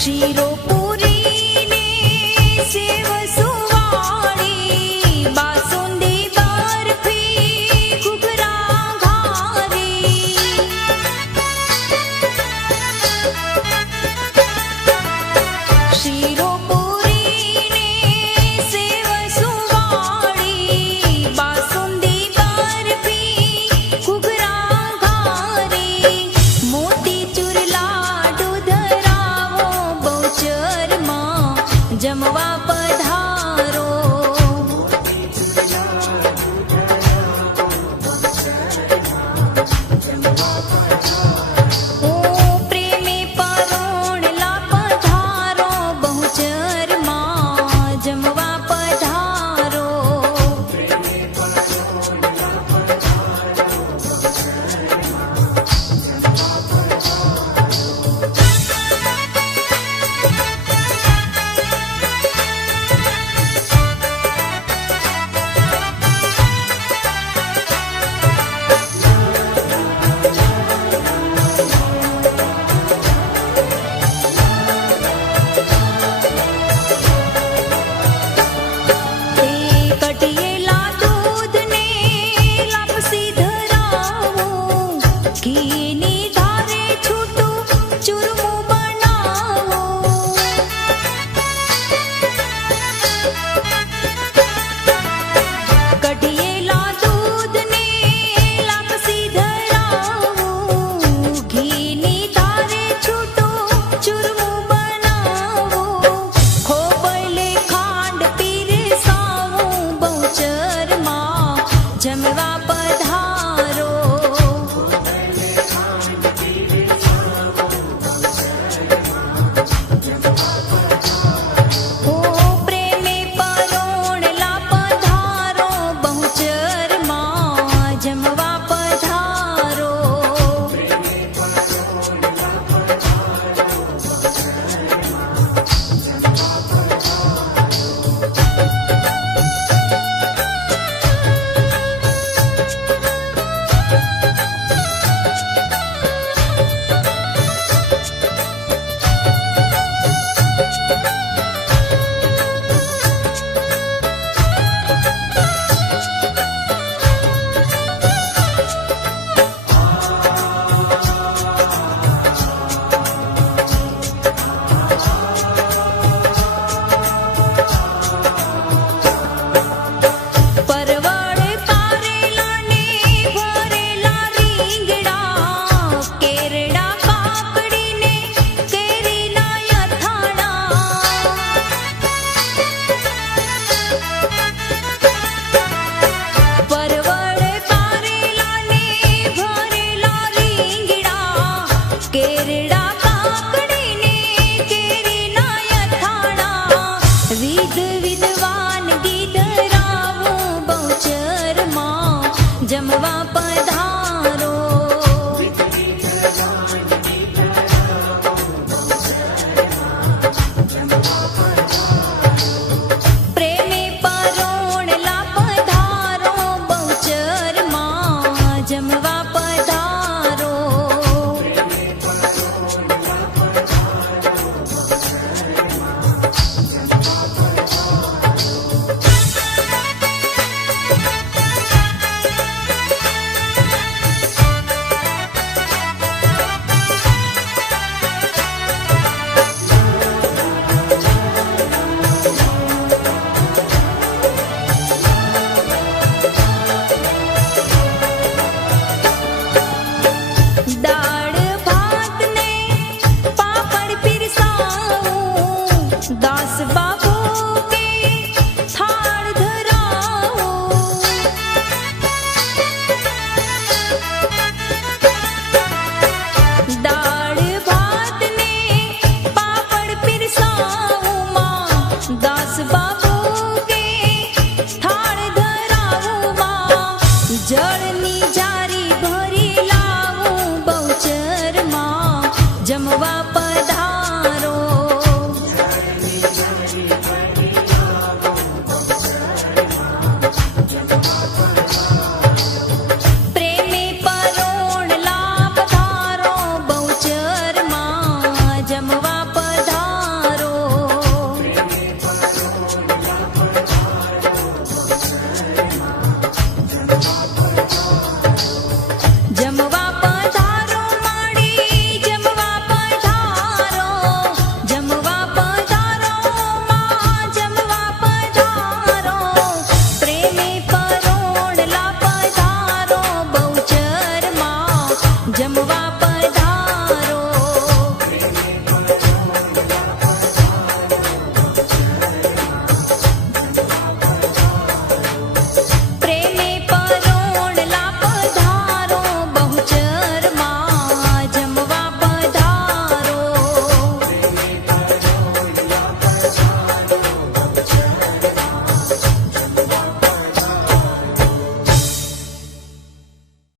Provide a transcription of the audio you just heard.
শিরোপা Jolie.